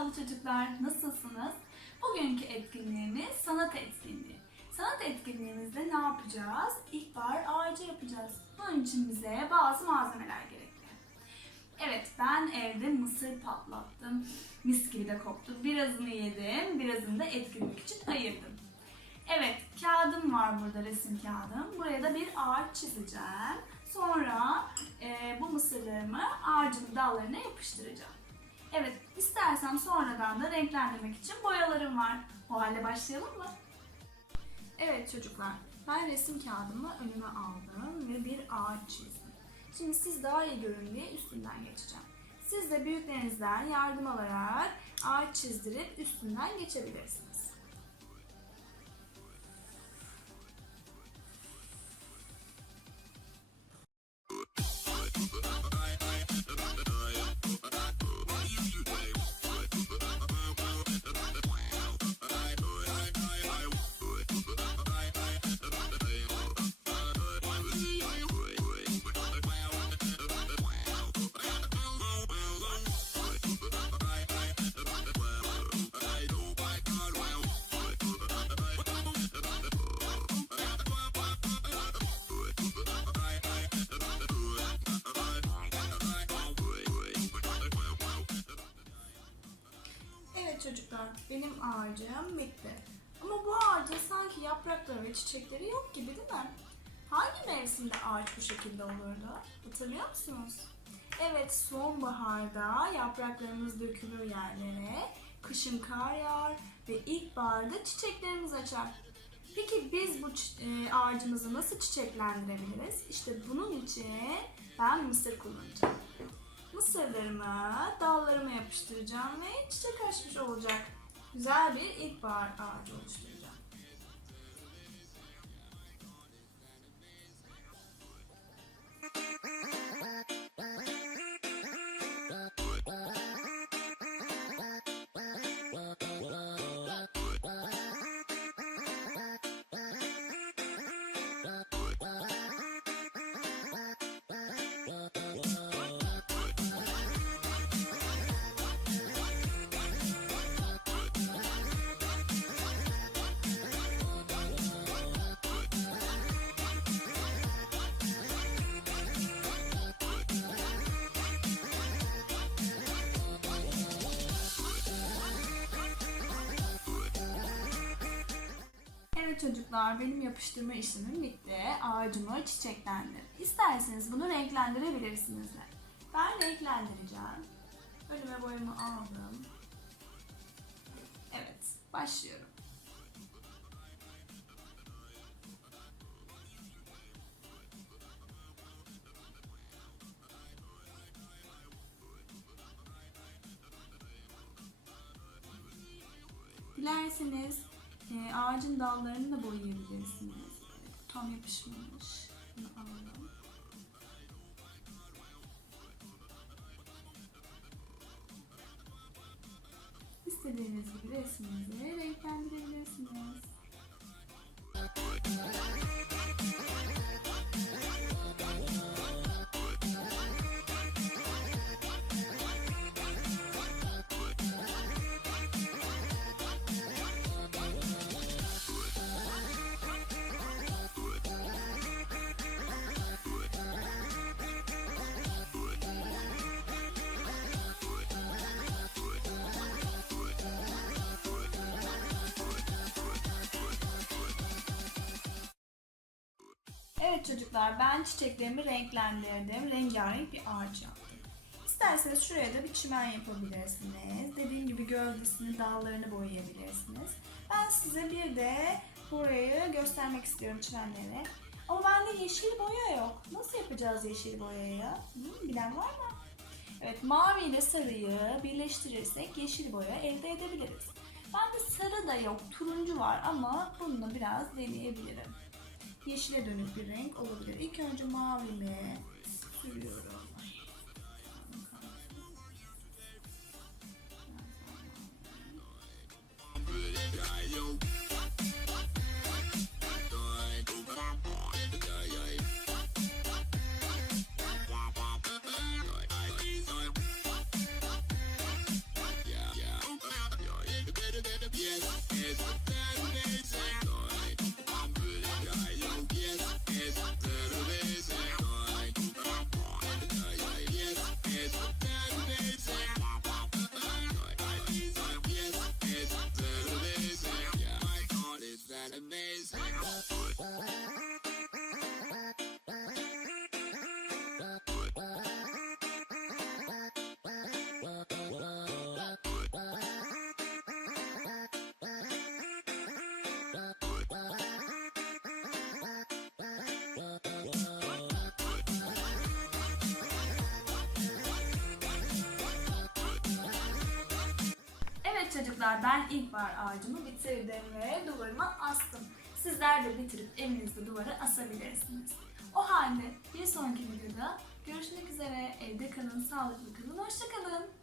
Merhabalı çocuklar, nasılsınız? Bugünkü etkinliğimiz sanat etkinliği. Sanat etkinliğimizde ne yapacağız? İlkbahar ağacı yapacağız. Bunun için bize bazı malzemeler gerekli. Evet, ben evde mısır patlattım. Mis gibi de koktu. Birazını yedim, birazını da etkinlik için ayırdım. Evet, kağıdım var burada, resim kağıdım. Buraya da bir ağaç çizeceğim. Sonra e, bu mısırlarımı ağacın dallarına yapıştıracağım. Evet, istersem sonradan da renklendirmek için boyalarım var. O halde başlayalım mı? Evet çocuklar, ben resim kağıdımı önüme aldım ve bir ağaç çizdim. Şimdi siz daha iyi görün diye üstünden geçeceğim. Siz de büyüklerinizden yardım alarak ağaç çizdirip üstünden geçebilirsiniz. Çocuklar, benim ağacım bitti. Ama bu ağacın sanki yaprakları ve çiçekleri yok gibi değil mi? Hangi mevsimde ağaç bu şekilde olurdu? Hatırlıyor musunuz? Evet, sonbaharda yapraklarımız dökülür yerlere, kışın kar yağar ve ilkbaharda çiçeklerimiz açar. Peki biz bu e, ağacımızı nasıl çiçeklendirebiliriz? İşte bunun için ben mısır kullanacağım. Mısırlarımı dallarıma yapıştıracağım ve çiçek açmış olacak. Güzel bir ilkbahar ağacı oluşturacağım. Çocuklar benim yapıştırma işlemim bitti. Ağacımı çiçeklendir. İsterseniz bunu renklendirebilirsiniz de. Ben renklendireceğim. Önüme boyamı aldım. Evet başlıyorum. Dilerseniz e, ağacın dallarını da boyayabilirsiniz. Tam yapışmamış. Bunu alalım. İstediğiniz gibi resminizi renklendirebilirsiniz. Evet çocuklar ben çiçeklerimi renklendirdim. Rengarenk bir ağaç yaptım. İsterseniz şuraya da bir çimen yapabilirsiniz. Dediğim gibi gövdesini, dallarını boyayabilirsiniz. Ben size bir de burayı göstermek istiyorum çimenleri. Ama bende yeşil boya yok. Nasıl yapacağız yeşil boyayı? Hı, bilen var mı? Evet mavi ile sarıyı birleştirirsek yeşil boya elde edebiliriz. Bende sarı da yok, turuncu var ama bunu biraz deneyebilirim yeşile dönük bir renk olabilir. İlk önce mavimi sürüyorum. Çocuklar ben ilkbahar ağacımı bitirdim ve duvarıma astım. Sizler de bitirip evinizde duvara asabilirsiniz. O halde bir sonraki videoda görüşmek üzere. Evde kalın, sağlıklı kalın, hoşça kalın.